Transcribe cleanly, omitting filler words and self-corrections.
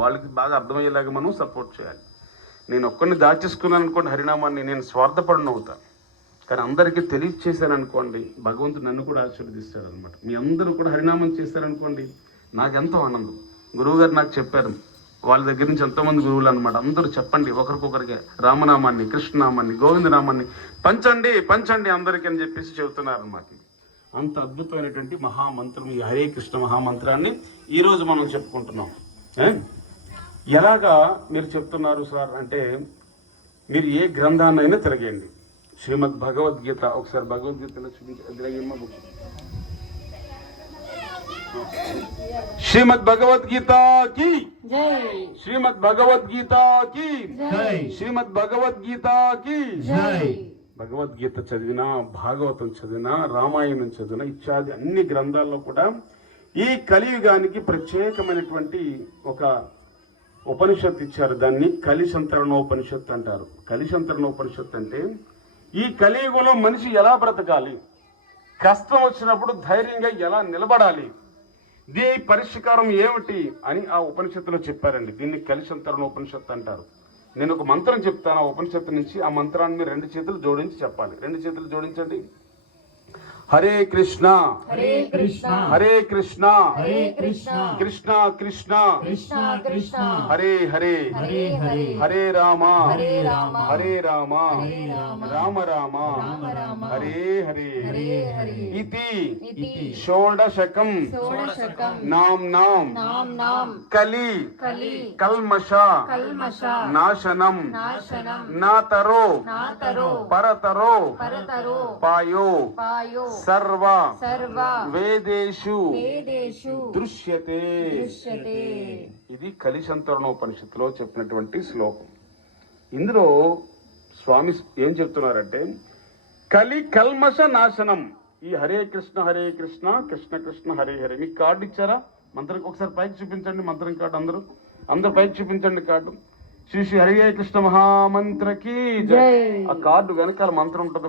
వాళ్ళకి బాగా అర్థమయ్యేలాగా మనం సపోర్ట్ చేయాలి. నేను ఒక్కడిని దాచేసుకున్నాను అనుకోండి హరినామాన్ని, నేను స్వార్థపడిన అవుతాను. కానీ అందరికీ తెలియచేశాను అనుకోండి, భగవంతుడు నన్ను కూడా ఆశీర్వదిస్తాడు అనమాట. మీ అందరూ కూడా హరినామం చేశారనుకోండి, నాకెంతో ఆనందం. గురువుగారు నాకు చెప్పారు, వాళ్ళ దగ్గర నుంచి ఎంతోమంది గురువులు అనమాట, అందరూ చెప్పండి ఒకరికొకరికి రామనామాన్ని, కృష్ణనామాన్ని, గోవిందనామాన్ని పంచండి పంచండి అందరికీ అని చెప్పేసి చెబుతున్నారు అనమాట. అంత అద్భుతమైనటువంటి మహామంత్రం ఈ హరే కృష్ణ మహామంత్రాన్ని ఈరోజు మనం చెప్పుకుంటున్నాం. ఎలాగా మీరు చెప్తున్నారు సార్ అంటే, మీరు ఏ గ్రంథాన్నైనా తిరగండి. శ్రీమద్ భగవద్గీత, ఒకసారి భగవద్గీతలో చూపించమ్మా. శ్రీమద్ భగవద్గీతకి శ్రీమద్ భగవద్గీతకి శ్రీమద్ భగవద్గీతకి. భగవద్గీత చదివినా, భాగవతం చదివినా, రామాయణం చదివినా, ఇత్యాది అన్ని గ్రంథాల్లో కూడా ఈ కలియుగానికి ప్రత్యేకమైనటువంటి ఒక ఉపనిషత్తు ఇచ్చారు. దాన్ని కలిసంతరణోపనిషత్తు అంటారు. కలిసంతరణోపనిషత్తు అంటే ఈ కలియుగంలో మనిషి ఎలా బ్రతకాలి, కష్టం వచ్చినప్పుడు ధైర్యంగా ఎలా నిలబడాలి, దీని పరిష్కారం ఏమిటి అని ఆ ఉపనిషత్తులో చెప్పారండి. దీన్ని కలిసంతరణోపనిషత్తు అంటారు. నేను ఒక మంత్రం చెప్తాను ఆ ఉపనిషత్తు నుంచి. ఆ మంత్రాన్ని మీరు 2 చేతులు జోడించి చెప్పాలి. 2 చేతులు జోడించండి. హరే కృష్ణ హరే కృష్ణ హరే కృష్ణ హరే కృష్ణ కృష్ణ కృష్ణ కృష్ణ కృష్ణ హరే హరే హరే హరే హరే రామ హరే రామ హరే రామ రామ రామ హరే హరే హరే హరే ఇతి షోడశకం నాం నాం నాం నాం కలి కలి కల్మష కల్మష నాశనం నాశనం నాతరో నాతరో పరతరో పరతరో పాయో పాయో సర్వ సర్వ వేదేషు వేదేషు దృశ్యతే దృశ్యతే. ఇది కలిసంతరణోపనిషత్తులో చెప్పినటువంటి శ్లోకం. ఇందులో స్వామి ఏం చెప్తున్నారంటే, కలి కల్మష నాశనం. ఈ హరే కృష్ణ కృష్ణ కృష్ణ హరే హరే. మీకు కార్డు ఇచ్చారా? మంత్రం ఒకసారి పైకి చూపించండి. మంత్రం కార్డు అందరూ పైకి చూపించండి కార్డు. శ్రీ శ్రీ హరే కృష్ణ మహామంత్రకి. ఆ కార్డు వెనకాల మంత్రం ఉంటుంది.